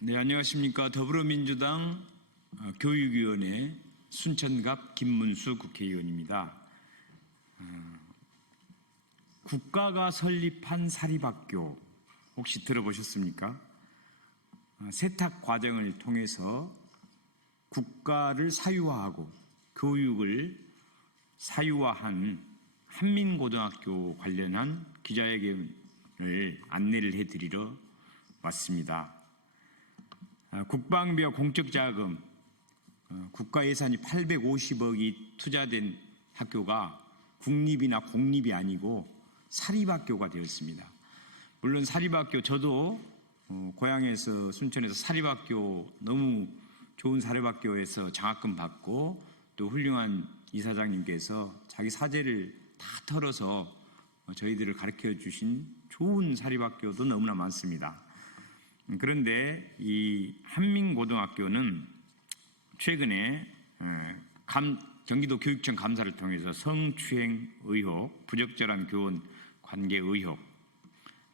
네, 안녕하십니까. 더불어민주당 교육위원회 순천갑 김문수 국회의원입니다. 국가가 설립한 사립학교 혹시 들어보셨습니까? 세탁 과정을 통해서 국가를 사유화하고 교육을 사유화한 한민고등학교 관련한 기자회견을 안내를 해드리러 왔습니다. 국방비와 공적자금, 국가 예산이 850억이 투자된 학교가 국립이나 공립이 아니고 사립학교가 되었습니다. 물론 사립학교, 저도 고향에서 순천에서 사립학교, 너무 좋은 사립학교에서 장학금 받고 또 훌륭한 이사장님께서 자기 사재를 다 털어서 저희들을 가르쳐 주신 좋은 사립학교도 너무나 많습니다. 그런데 이 한민고등학교는 최근에 경기도 교육청 감사를 통해서 성추행 의혹, 부적절한 교원 관계 의혹,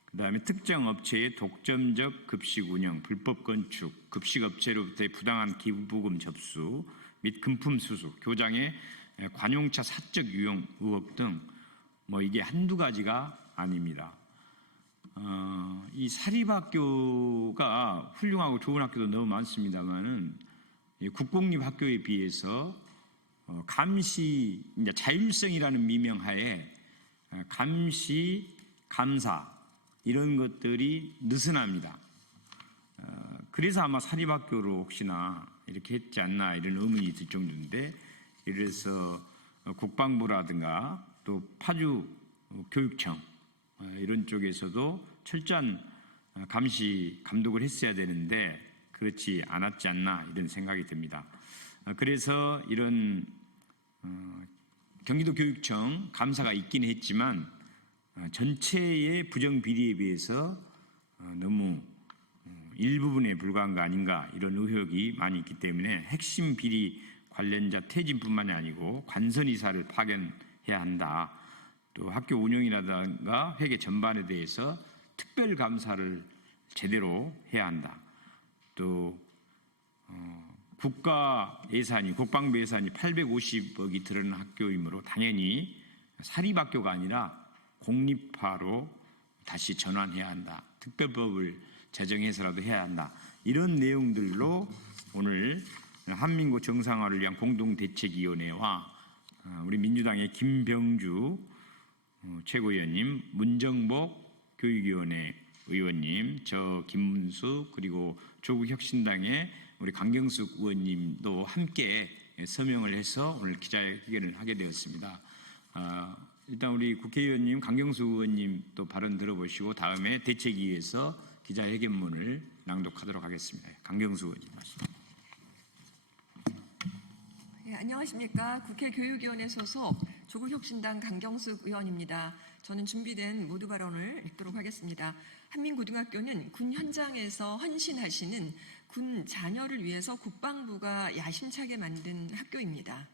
그 다음에 특정 업체의 독점적 급식 운영, 불법 건축, 급식업체로부터의 부당한 기부금 접수 및 금품 수수, 교장의 관용차 사적 유용 의혹 등 이게 한두 가지가 아닙니다. 이 사립학교가 훌륭하고 좋은 학교도 너무 많습니다만은 국공립 학교에 비해서 감시, 이제 자율성이라는 미명하에 감시, 감사 이런 것들이 느슨합니다. 그래서 아마 사립학교로 혹시나 이렇게 했지 않나 이런 의문이 들 정도인데, 그래서 국방부라든가 또 파주 교육청 이런 쪽에서도 철저한 감시, 감독을 했어야 되는데 그렇지 않았지 않나 이런 생각이 듭니다. 그래서 이런 경기도 교육청 감사가 있긴 했지만 전체의 부정비리에 비해서 너무 일부분에 불과한 거 아닌가 이런 의혹이 많이 있기 때문에 핵심 비리 관련자 퇴진뿐만이 아니고 관선이사를 파견해야 한다. 또 학교 운영이라든가 회계 전반에 대해서 특별 감사를 제대로 해야 한다. 또 국가 예산이, 국방부 예산이 850억이 들어가는 학교이므로 당연히 사립학교가 아니라 공립화로 다시 전환해야 한다. 특별법을 제정해서라도 해야 한다. 이런 내용들로 오늘 한민고 정상화를 위한 공동대책위원회와 우리 민주당의 김병주 최고위원님, 문정복 교육위원회 의원님, 저 김문수, 그리고 조국혁신당의 우리 강경숙 의원님도 함께 서명을 해서 오늘 기자회견을 하게 되었습니다. 일단 우리 국회의원님, 강경숙 의원님 또 발언 들어보시고 다음에 대책위에서 기자회견문을 낭독하도록 하겠습니다. 강경숙 의원님 말씀. 네, 안녕하십니까. 국회 교육위원회 소속 조국혁신당 강경숙 의원입니다. 저는 준비된 모두 발언을 읽도록 하겠습니다. 한민고등학교는 군 현장에서 헌신하시는 군 자녀를 위해서 국방부가 야심차게 만든 학교입니다.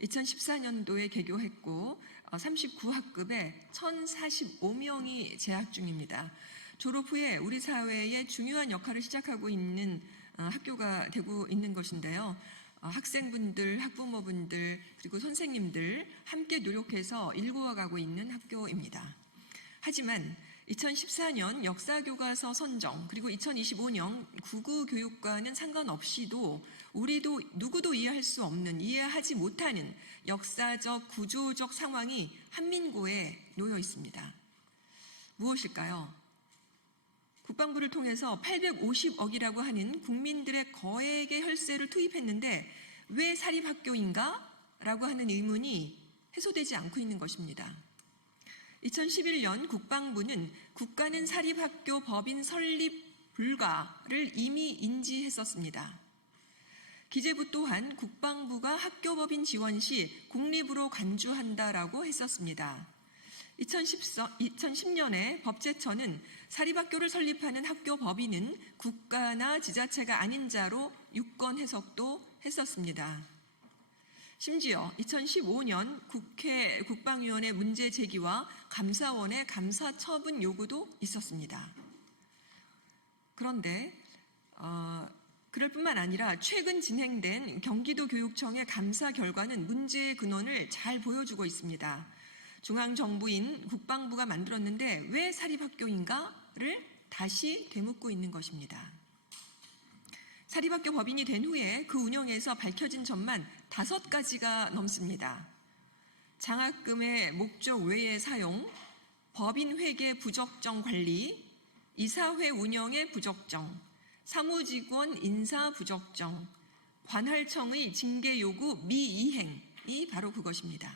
2014년도에 개교했고 39학급에 1,045명이 재학 중입니다. 졸업 후에 우리 사회에 중요한 역할을 시작하고 있는 학교가 되고 있는 것인데요. 학생분들, 학부모분들, 그리고 선생님들 함께 노력해서 일궈가고 있는 학교입니다. 하지만 2014년 역사교과서 선정, 그리고 2025년 구구교육과는 상관없이도 우리도 누구도 이해할 수 없는, 이해하지 못하는 역사적, 구조적 상황이 한민고에 놓여 있습니다. 무엇일까요? 국방부를 통해서 850억이라고 하는 국민들의 거액의 혈세를 투입했는데 왜 사립학교인가? 라고 하는 의문이 해소되지 않고 있는 것입니다. 2011년 국방부는 국가는 사립학교 법인 설립 불가를 이미 인지했었습니다. 기재부 또한 국방부가 학교법인 지원 시 공립으로 간주한다라고 했었습니다. 2010년에 법제처는 사립학교를 설립하는 학교 법인은 국가나 지자체가 아닌 자로 유권 해석도 했었습니다. 심지어 2015년 국회 국방위원회 문제 제기와 감사원의 감사 처분 요구도 있었습니다. 그런데 그럴 뿐만 아니라 최근 진행된 경기도 교육청의 감사 결과는 문제의 근원을 잘 보여주고 있습니다. 중앙정부인 국방부가 만들었는데 왜 사립학교인가를 다시 되묻고 있는 것입니다. 사립학교 법인이 된 후에 그 운영에서 밝혀진 점만 5가지가 넘습니다. 장학금의 목적 외의 사용, 법인 회계 부적정 관리, 이사회 운영의 부적정, 사무직원 인사 부적정, 관할청의 징계 요구 미이행이 바로 그것입니다.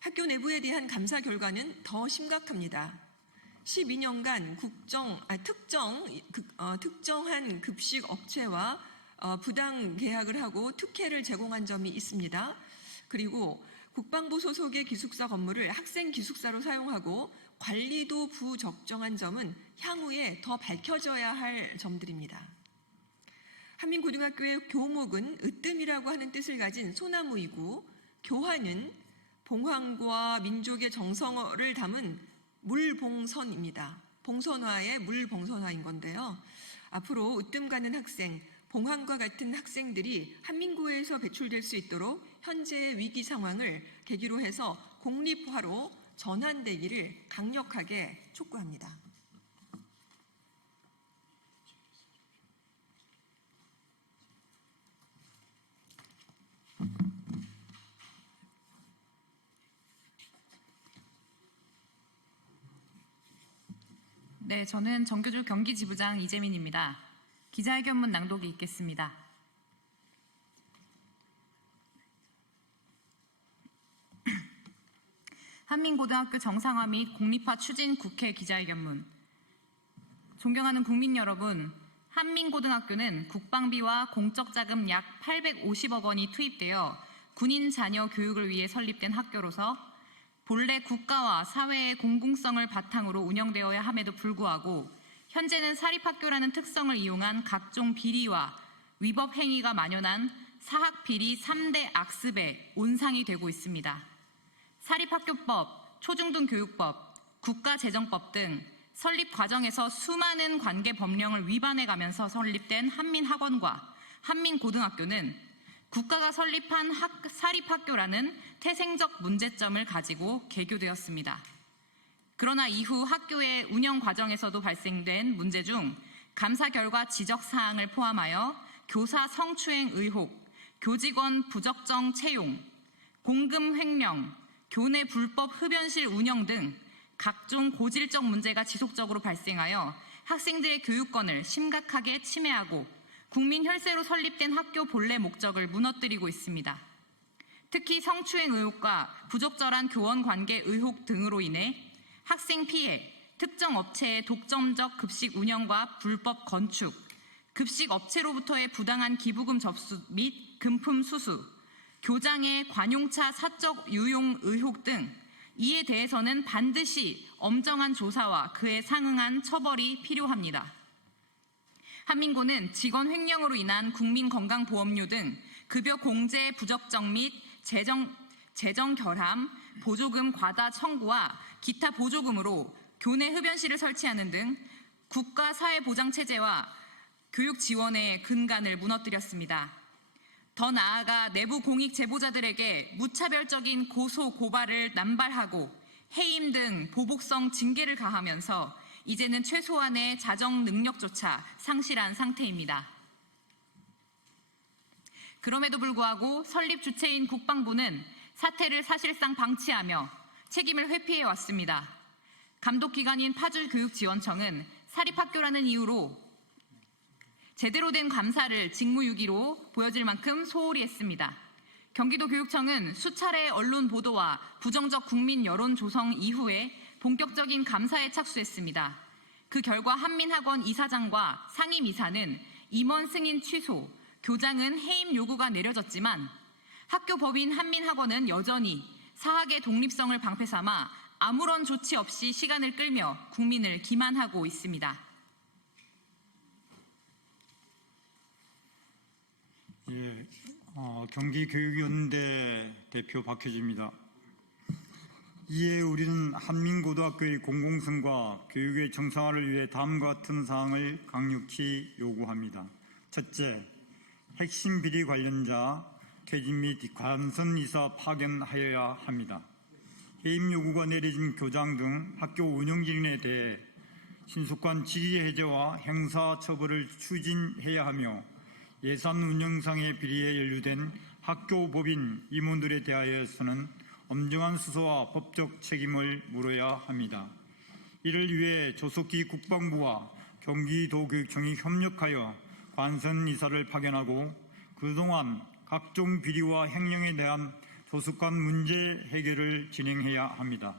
학교 내부에 대한 감사 결과는 더 심각합니다. 12년간 특정한 급식 업체와 부당 계약을 하고 특혜를 제공한 점이 있습니다. 그리고 국방부 소속의 기숙사 건물을 학생 기숙사로 사용하고 관리도 부적정한 점은 향후에 더 밝혀져야 할 점들입니다. 한민고등학교의 교목은 으뜸이라고 하는 뜻을 가진 소나무이고 교화는 봉황과 민족의 정성어를 담은 물봉선입니다. 봉선화의 물봉선화인 건데요. 앞으로 으뜸 가는 학생, 봉황과 같은 학생들이 한민고에서 배출될 수 있도록 현재의 위기 상황을 계기로 해서 공립화로 전환되기를 강력하게 촉구합니다. 네, 저는 정교조 경기지부장 이재민입니다. 기자회견문 낭독이 있겠습니다. 한민고등학교 정상화 및 공립화 추진 국회 기자회견문. 존경하는 국민 여러분, 한민고등학교는 국방비와 공적자금 약 850억 원이 투입되어 군인 자녀 교육을 위해 설립된 학교로서 본래 국가와 사회의 공공성을 바탕으로 운영되어야 함에도 불구하고 현재는 사립학교라는 특성을 이용한 각종 비리와 위법 행위가 만연한 사학비리 3대 악습의 온상이 되고 있습니다. 사립학교법, 초중등교육법, 국가재정법 등 설립 과정에서 수많은 관계 법령을 위반해가면서 설립된 한민학원과 한민고등학교는 국가가 설립한 사립학교라는 태생적 문제점을 가지고 개교되었습니다. 그러나 이후 학교의 운영 과정에서도 발생된 문제 중 감사 결과 지적 사항을 포함하여 교사 성추행 의혹, 교직원 부적정 채용, 공금 횡령, 교내 불법 흡연실 운영 등 각종 고질적 문제가 지속적으로 발생하여 학생들의 교육권을 심각하게 침해하고 국민 혈세로 설립된 학교 본래 목적을 무너뜨리고 있습니다. 특히 성추행 의혹과 부적절한 교원 관계 의혹 등으로 인해 학생 피해, 특정 업체의 독점적 급식 운영과 불법 건축, 급식 업체로부터의 부당한 기부금 접수 및 금품 수수, 교장의 관용차 사적 유용 의혹 등 이에 대해서는 반드시 엄정한 조사와 그에 상응한 처벌이 필요합니다. 한민고는 직원 횡령으로 인한 국민건강보험료 등 급여 공제 부적정 및 재정 결함, 보조금 과다 청구와 기타 보조금으로 교내 흡연실을 설치하는 등 국가 사회보장체제와 교육 지원의 근간을 무너뜨렸습니다. 더 나아가 내부 공익 제보자들에게 무차별적인 고소, 고발을 남발하고 해임 등 보복성 징계를 가하면서 이제는 최소한의 자정 능력조차 상실한 상태입니다. 그럼에도 불구하고 설립 주체인 국방부는 사태를 사실상 방치하며 책임을 회피해 왔습니다. 감독기관인 파주교육지원청은 사립학교라는 이유로 제대로 된 감사를 직무유기로 보여질 만큼 소홀히 했습니다. 경기도교육청은 수차례 언론 보도와 부정적 국민 여론 조성 이후에 본격적인 감사에 착수했습니다. 그 결과 한민학원 이사장과 상임이사는 임원 승인 취소, 교장은 해임 요구가 내려졌지만 학교 법인 한민학원은 여전히 사학의 독립성을 방패 삼아 아무런 조치 없이 시간을 끌며 국민을 기만하고 있습니다. 경기교육연대 대표 박효지입니다. 이에 우리는 한민고등학교의 공공성과 교육의 정상화를 위해 다음과 같은 사항을 강력히 요구합니다. 첫째, 핵심 비리 관련자 퇴진 및 관선 이사 파견하여야 합니다. 해임 요구가 내려진 교장 등 학교 운영진에 대해 신속한 직위 해제와 형사 처벌을 추진해야 하며 예산 운영상의 비리에 연루된 학교 법인 임원들에 대하여서는 엄정한 수사와 법적 책임을 물어야 합니다. 이를 위해 조속히 국방부와 경기도교육청이 협력하여 관선 이사를 파견하고 그동안 각종 비리와 횡령에 대한 조속한 문제 해결을 진행해야 합니다.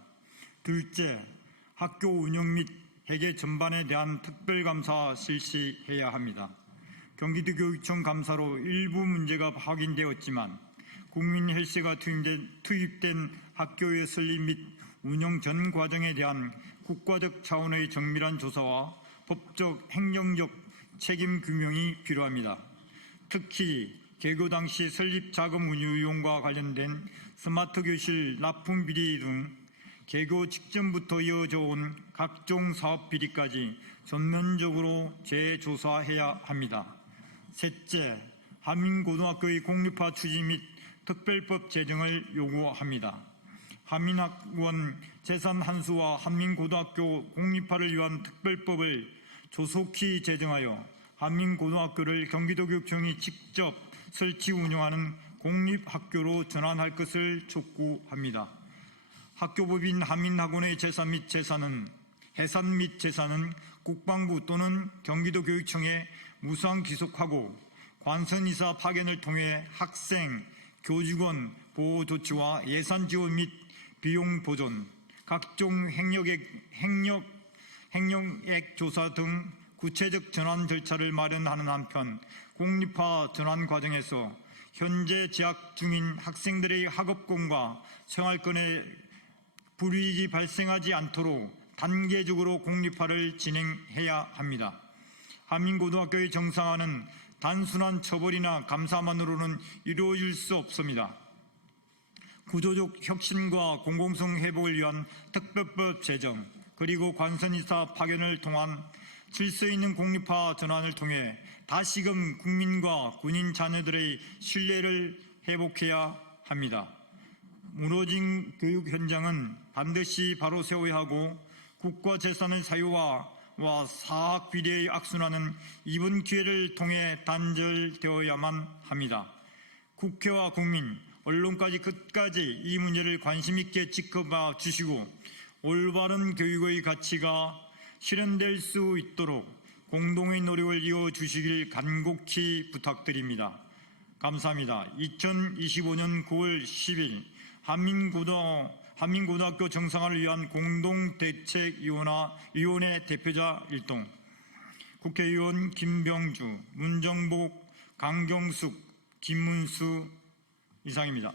둘째, 학교 운영 및 회계 전반에 대한 특별감사 실시해야 합니다. 경기도교육청 감사로 일부 문제가 확인되었지만 국민 헬스가 투입된 학교의 설립 및 운영 전 과정에 대한 국가적 차원의 정밀한 조사와 법적, 행정적 책임 규명이 필요합니다. 특히 개교 당시 설립 자금 운용과 관련된 스마트 교실 납품 비리 등 개교 직전부터 이어져 온 각종 사업 비리까지 전면적으로 재조사해야 합니다. 셋째, 한민고등학교의 공립화 추진 및 특별법 제정을 요구합니다. 한민학원 재산 환수와 한민고등학교 공립화를 위한 특별법을 조속히 제정하여 한민고등학교를 경기도교육청이 직접 설치 운영하는 공립학교로 전환할 것을 촉구합니다. 학교법인 한민학원의 해산 및 재산은 국방부 또는 경기도교육청에 무상 기속하고 관선이사 파견을 통해 학생, 교직원 보호 조치와 예산 지원 및 비용 보존, 각종 횡령액 조사 등 구체적 전환 절차를 마련하는 한편 공립화 전환 과정에서 현재 재학 중인 학생들의 학업권과 생활권에 불이익이 발생하지 않도록 단계적으로 공립화를 진행해야 합니다. 한민고등학교의 정상화는 단순한 처벌이나 감사만으로는 이루어질 수 없습니다. 구조적 혁신과 공공성 회복을 위한 특별법 제정, 그리고 관선이사 파견을 통한 질서 있는 공립화 전환을 통해 다시금 국민과 군인 자녀들의 신뢰를 회복해야 합니다. 무너진 교육 현장은 반드시 바로 세워야 하고 국가 재산의 사유화와 사학 비리의 악순환은 이번 기회를 통해 단절되어야만 합니다. 국회와 국민, 언론까지 끝까지 이 문제를 관심 있게 지켜봐 주시고 올바른 교육의 가치가 실현될 수 있도록 공동의 노력을 이어주시길 간곡히 부탁드립니다. 감사합니다. 2025년 9월 10일 한민고등학교 정상화를 위한 공동대책위원회 대표자 일동 국회의원 김병주, 문정복, 강경숙, 김문수 이상입니다.